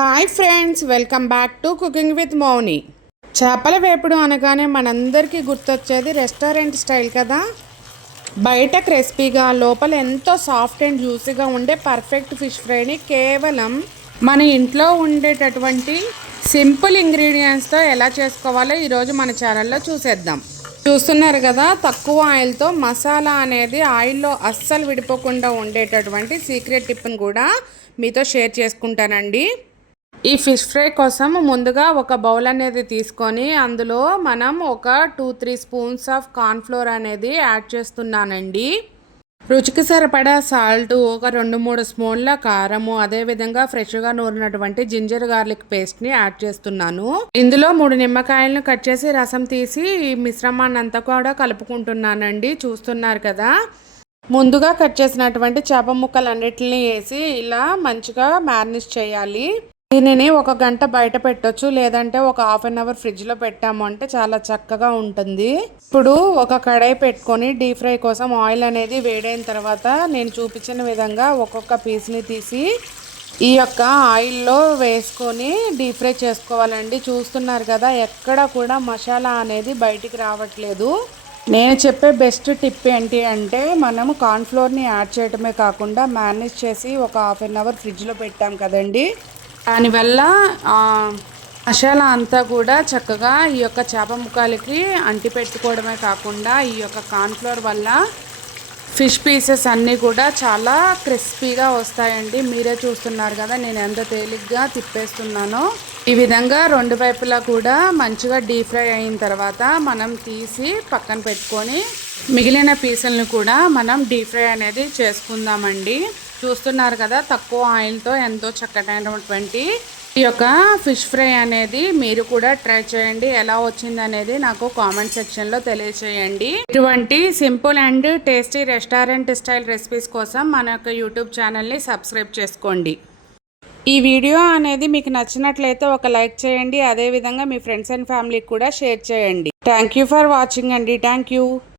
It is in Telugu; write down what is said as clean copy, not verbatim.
Hi friends, welcome back to cooking with Mouni. చేపల వేపుడు అనగానే మనందరికీ గుర్తొచ్చేది రెస్టారెంట్ స్టైల్ కదా. బయట క్రిస్పీగా, లోపల ఎంతో సాఫ్ట్ అండ్ జ్యూసీగా ఉండే పర్ఫెక్ట్ ఫిష్ ఫ్రైని కేవలం మన ఇంట్లో ఉండేటటువంటి సింపుల్ ఇంగ్రీడియంట్స్తో ఎలా చేసుకోవాలో ఈరోజు మన ఛానల్లో చూసేద్దాం. చూస్తున్నారు కదా, తక్కువ ఆయిల్తో మసాలా అనేది ఆయిల్లో అస్సలు విడిపోకుండా ఉండేటటువంటి సీక్రెట్ టిప్ని కూడా మీతో షేర్ చేసుకుంటానండి. ఈ ఫిష్ ఫ్రై కోసం ముందుగా ఒక బౌల్ అనేది తీసుకొని అందులో మనం ఒక 2-3 స్పూన్స్ ఆఫ్ కార్న్ఫ్లోర్ అనేది యాడ్ చేస్తున్నానండి. రుచికి సరిపడా సాల్ట్, ఒక 2-3 స్పూన్ల కారము, అదేవిధంగా ఫ్రెష్గా నూరినటువంటి జింజర్ గార్లిక్ పేస్ట్ని యాడ్ చేస్తున్నాను. ఇందులో 3 నిమ్మకాయలను కట్ చేసి రసం తీసి ఈ మిశ్రమాన్ని అంతా కూడా కలుపుకుంటున్నానండి. చూస్తున్నారు కదా, ముందుగా కట్ చేసినటువంటి చేప ముక్కలన్నిటిని వేసి ఇలా మంచిగా మ్యారినేట్ చేయాలి. దీనిని 1 గంట బయట పెట్టొచ్చు, లేదంటే ఒక 1/2 అవర్ ఫ్రిడ్జ్లో పెట్టాము అంటే చాలా చక్కగా ఉంటుంది. ఇప్పుడు ఒక కడాయి పెట్టుకొని డీప్ ఫ్రై కోసం ఆయిల్ అనేది వేడైన తర్వాత నేను చూపించిన విధంగా ఒక్కొక్క పీస్ని తీసి ఈ యొక్క ఆయిల్లో వేసుకొని డీప్ ఫ్రై చేసుకోవాలండి. చూస్తున్నారు కదా, ఎక్కడ కూడా మసాలా అనేది బయటికి రావట్లేదు. నేను చెప్పే బెస్ట్ టిప్ ఏంటి అంటే, మనము కార్న్ఫ్లోర్ని యాడ్ చేయడమే కాకుండా మ్యారినేట్ చేసి ఒక 1/2 అవర్ ఫ్రిడ్జ్లో పెట్టాం కదండి, దానివల్ల మసాలా అంతా కూడా చక్కగా ఈ యొక్క చేప ముక్కలకి అంటి పెట్టుకోవడమే కాకుండా ఈ యొక్క కార్న్ఫ్లోర్ వల్ల ఫిష్ పీసెస్ అన్నీ కూడా చాలా క్రిస్పీగా వస్తాయండి. మీరే చూస్తున్నారు కదా, నేను ఎంత తేలిగ్గా తిప్పేస్తున్నానో. ఈ విధంగా 2 వైపులా కూడా మంచిగా డీప్ ఫ్రై అయిన తర్వాత మనం తీసి పక్కన పెట్టుకొని మిగిలిన పీసులను కూడా మనం డీప్ ఫ్రై అనేది చేసుకుందామండి. చూస్తున్నారు కదా, తక్కువ ఆయిల్తో ఎంతో చక్కటైనటువంటి ఈ యొక్క ఫిష్ ఫ్రై అనేది మీరు కూడా ట్రై చేయండి. ఎలా వచ్చింది అనేది నాకు కామెంట్ సెక్షన్లో తెలియచేయండి. ఇటువంటి simple and tasty restaurant style recipes కోసం మన యొక్క యూట్యూబ్ ఛానల్ని సబ్స్క్రైబ్ చేసుకోండి. ఈ వీడియో అనేది మీకు నచ్చినట్లయితే ఒక లైక్ చేయండి. అదేవిధంగా మీ ఫ్రెండ్స్ అండ్ ఫ్యామిలీకి కూడా షేర్ చేయండి. థ్యాంక్ యూ ఫర్ వాచింగ్ అండి. Thank you.